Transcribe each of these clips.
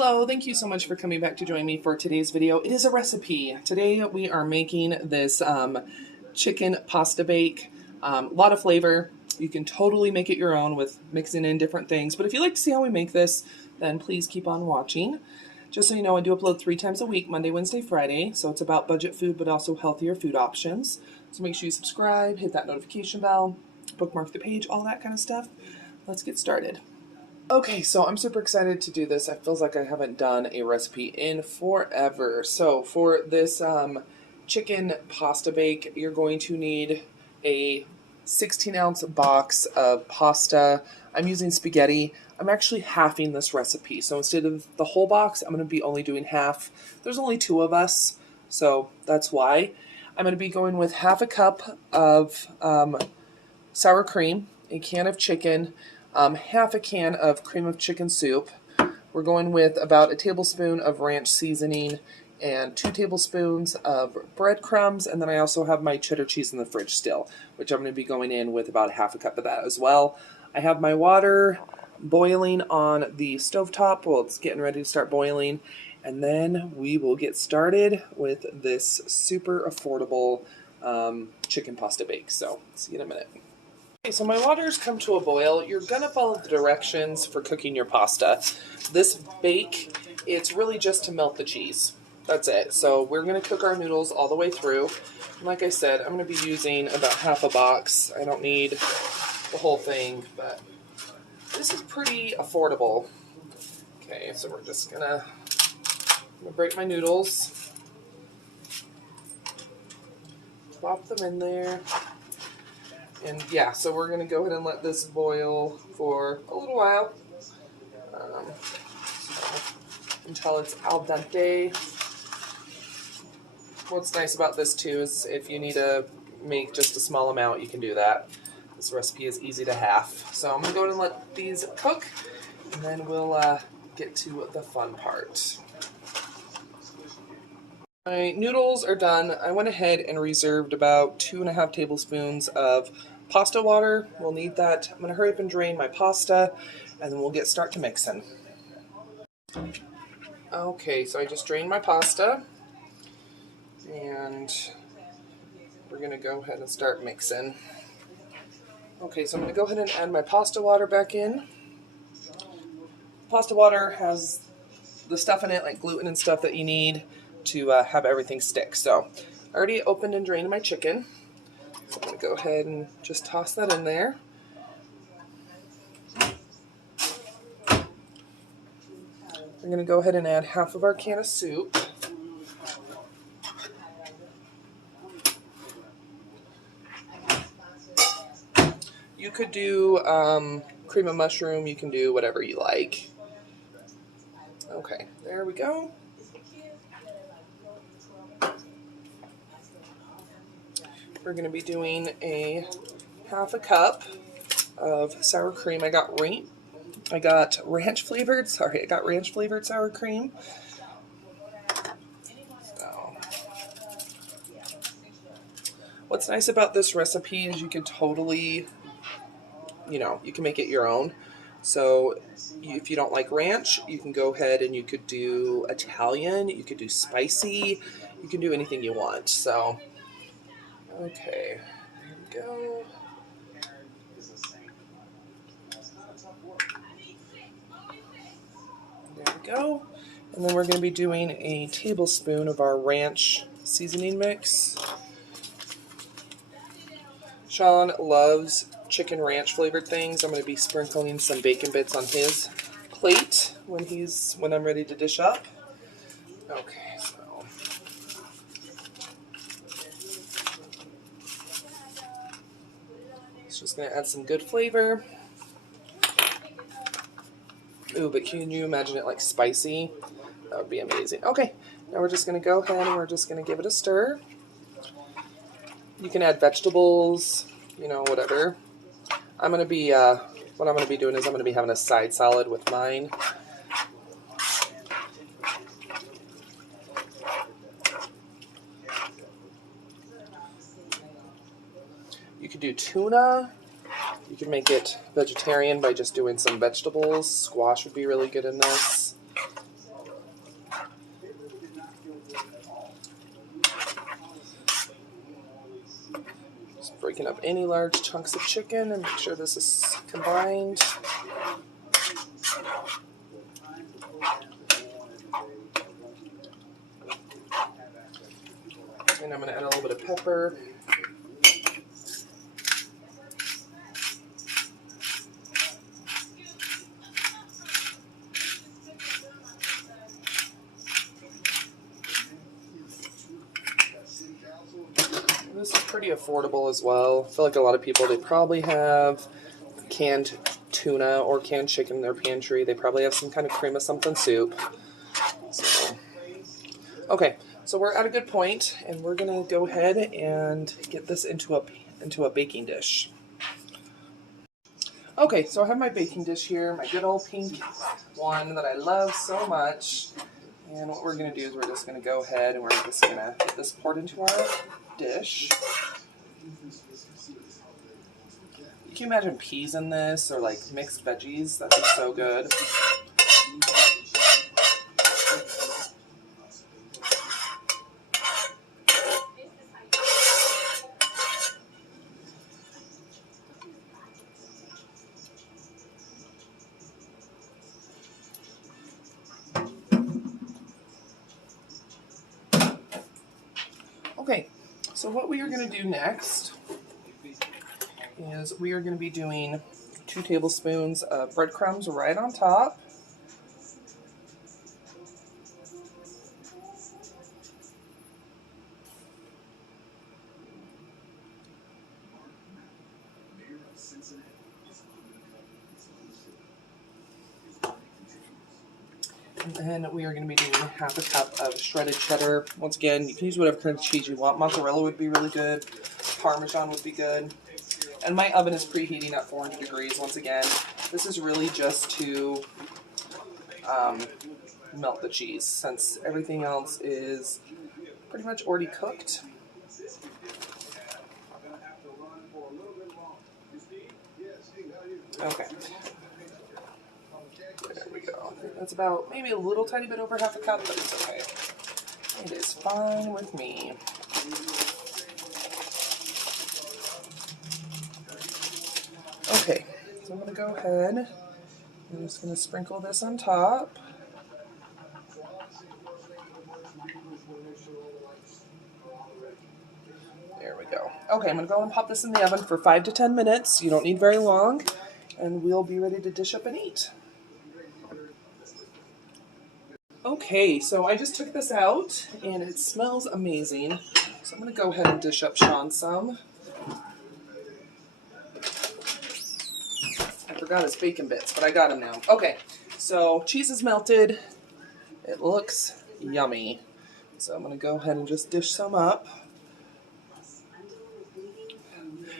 Hello, thank you so much for coming back to join me for today's video. It is a recipe. Today we are making this chicken pasta bake. A lot of flavor. You can totally make it your own with mixing in different things. But if you'd like to see how we make this, then please keep on watching. Just so you know, I do upload 3 times a week, Monday, Wednesday, Friday. So it's about budget food, but also healthier food options. So make sure you subscribe, hit that notification bell, bookmark the page, all that kind of stuff. Let's get started. Okay, so I'm super excited to do this. It feels like I haven't done a recipe in forever. So for this chicken pasta bake, you're going to need a 16-ounce box of pasta. I'm using spaghetti. I'm actually halving this recipe. So instead of the whole box, I'm going to be only doing half. There's only 2 of us, so that's why. I'm going to be going with half a cup of sour cream, a can of chicken, half a can of cream of chicken soup. We're going with about a tablespoon of ranch seasoning and 2 tablespoons of breadcrumbs, and then I also have my cheddar cheese in the fridge still, which I'm going to be going in with about half a cup of that as well. I have my water boiling on the stovetop. Well, it's getting ready to start boiling, and then we will get started with this super affordable chicken pasta bake. So see you in a minute. Okay, so my water's come to a boil. You're going to follow the directions for cooking your pasta. This bake, it's really just to melt the cheese. That's it. So we're going to cook our noodles all the way through. And like I said, I'm going to be using about half a box. I don't need the whole thing, but this is pretty affordable. Okay, so we're just going to break my noodles. Plop them in there. And yeah, so we're going to go ahead and let this boil for a little while until it's al dente. What's nice about this too is if you need to make just a small amount, you can do that. This recipe is easy to half. So I'm going to go ahead and let these cook, and then we'll get to the fun part. My noodles are done. I went ahead and reserved about 2.5 tablespoons of pasta water. We'll need that. I'm going to hurry up and drain my pasta, and then we'll get start to mixing. Okay, so I just drained my pasta, and we're going to go ahead and start mixing. Okay, so I'm going to go ahead and add my pasta water back in. Pasta water has the stuff in it, like gluten and stuff that you need to have everything stick. So I already opened and drained my chicken. So I'm going to go ahead and just toss that in there. We're going to go ahead and add half of our can of soup. You could do cream of mushroom. You can do whatever you like. Okay, there we go. We're going to be doing a half a cup of sour cream. I got ranch flavored sour cream. So, what's nice about this recipe is you can totally, you can make it your own. So if you don't like ranch, you can go ahead and you could do Italian, you could do spicy, you can do anything you want. So okay, here we go. There we go. And then we're going to be doing a tablespoon of our ranch seasoning mix. Sean loves chicken ranch flavored things. I'm going to be sprinkling some bacon bits on his plate when I'm ready to dish up. Okay, so just going to add some good flavor. Ooh, but can you imagine it like spicy? That would be amazing. Okay, now we're just going to go ahead and we're just going to give it a stir. You can add vegetables, whatever. What I'm going to be doing is I'm going to be having a side salad with mine. You could do tuna. You can make it vegetarian by just doing some vegetables. Squash would be really good in this. breaking up any large chunks of chicken and make sure this is combined. And I'm going to add a little bit of pepper. This is pretty affordable as well. I feel like a lot of people, they probably have canned tuna or canned chicken in their pantry. They probably have some kind of cream of something soup. So, okay, so we're at a good point, and we're gonna go ahead and get this into a baking dish. Okay, so I have my baking dish here, my good old pink one that I love so much. And what we're gonna do is we're just gonna go ahead and we're just gonna get this poured into our dish. You can imagine peas in this or like mixed veggies. That'd be so good. Okay, so what we are going to do next is we are going to be doing 2 tablespoons of breadcrumbs right on top. And then we are going to be doing half a cup of shredded cheddar. Once again, you can use whatever kind of cheese you want. Mozzarella would be really good. Parmesan would be good. And my oven is preheating at 400 degrees once again. This is really just to melt the cheese, since everything else is pretty much already cooked. Okay. There we go. I think that's about maybe a little tiny bit over half a cup, but it's okay. It is fine with me. Okay, so I'm going to go ahead. I'm just going to sprinkle this on top. There we go. Okay, I'm going to go and pop this in the oven for 5 to 10 minutes. You don't need very long, and we'll be ready to dish up and eat. Okay, so I just took this out, and it smells amazing. So I'm going to go ahead and dish up Sean some. I forgot his bacon bits, but I got him now. Okay, so cheese is melted. It looks yummy. So I'm going to go ahead and just dish some up.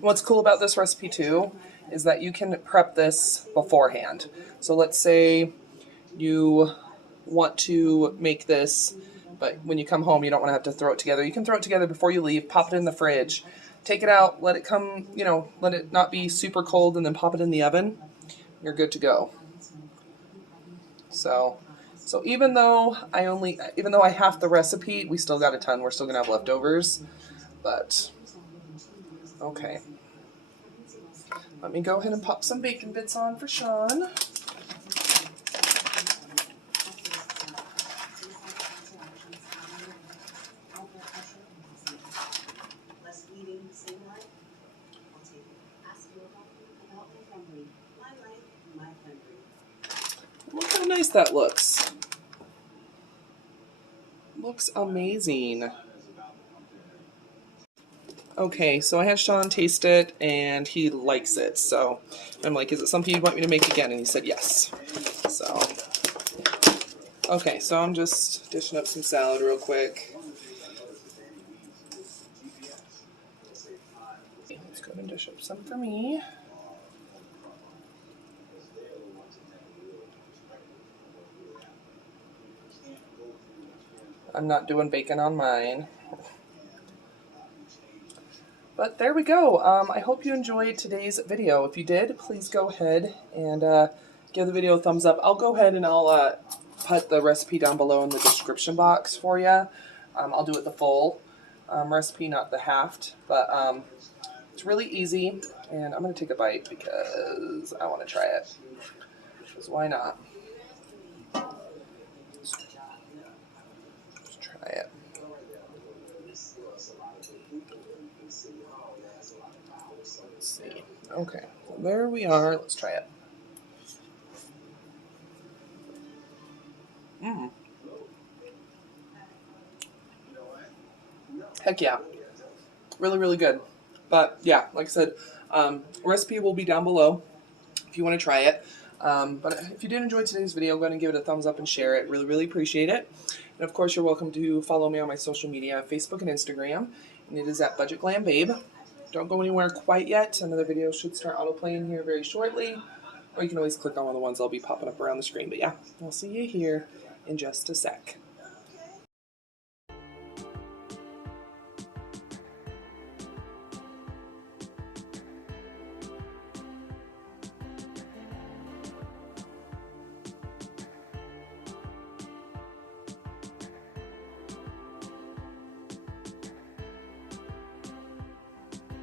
What's cool about this recipe too is that you can prep this beforehand. So let's say you want to make this, but when you come home you don't want to have to throw it together. You can throw it together before you leave, pop it in the fridge, take it out, let it come, let it not be super cold, and then pop it in the oven. You're good to go. So even though I halved the recipe, we still got a ton. We're still gonna have leftovers, but okay. Let me go ahead and pop some bacon bits on for Sean. Look how nice that looks. Looks amazing. Okay, so I had Sean taste it, and he likes it. So I'm like, is it something you'd want me to make again? And he said yes. So, okay, so I'm just dishing up some salad real quick. Let's go ahead and dish up some for me. I'm not doing bacon on mine. But there we go. I hope you enjoyed today's video. If you did, please go ahead and give the video a thumbs up. I'll go ahead and I'll put the recipe down below in the description box for you. I'll do it the full recipe, not the halved. But it's It's really easy, and I'm going to take a bite because I want to try it. Because why not? Let's try it. Let's see. Okay, so there we are. Let's try it. Mmm. Heck yeah. Really, really good. But yeah, like I said, recipe will be down below if you want to try it. But if you did enjoy today's video, go ahead and give it a thumbs up and share it. Really, really appreciate it. And of course, you're welcome to follow me on my social media, Facebook and Instagram. And it is at Budget Glam Babe. Don't go anywhere quite yet. Another video should start auto-playing here very shortly. Or you can always click on one of the ones that'll be popping up around the screen. But yeah, I'll see you here in just a sec.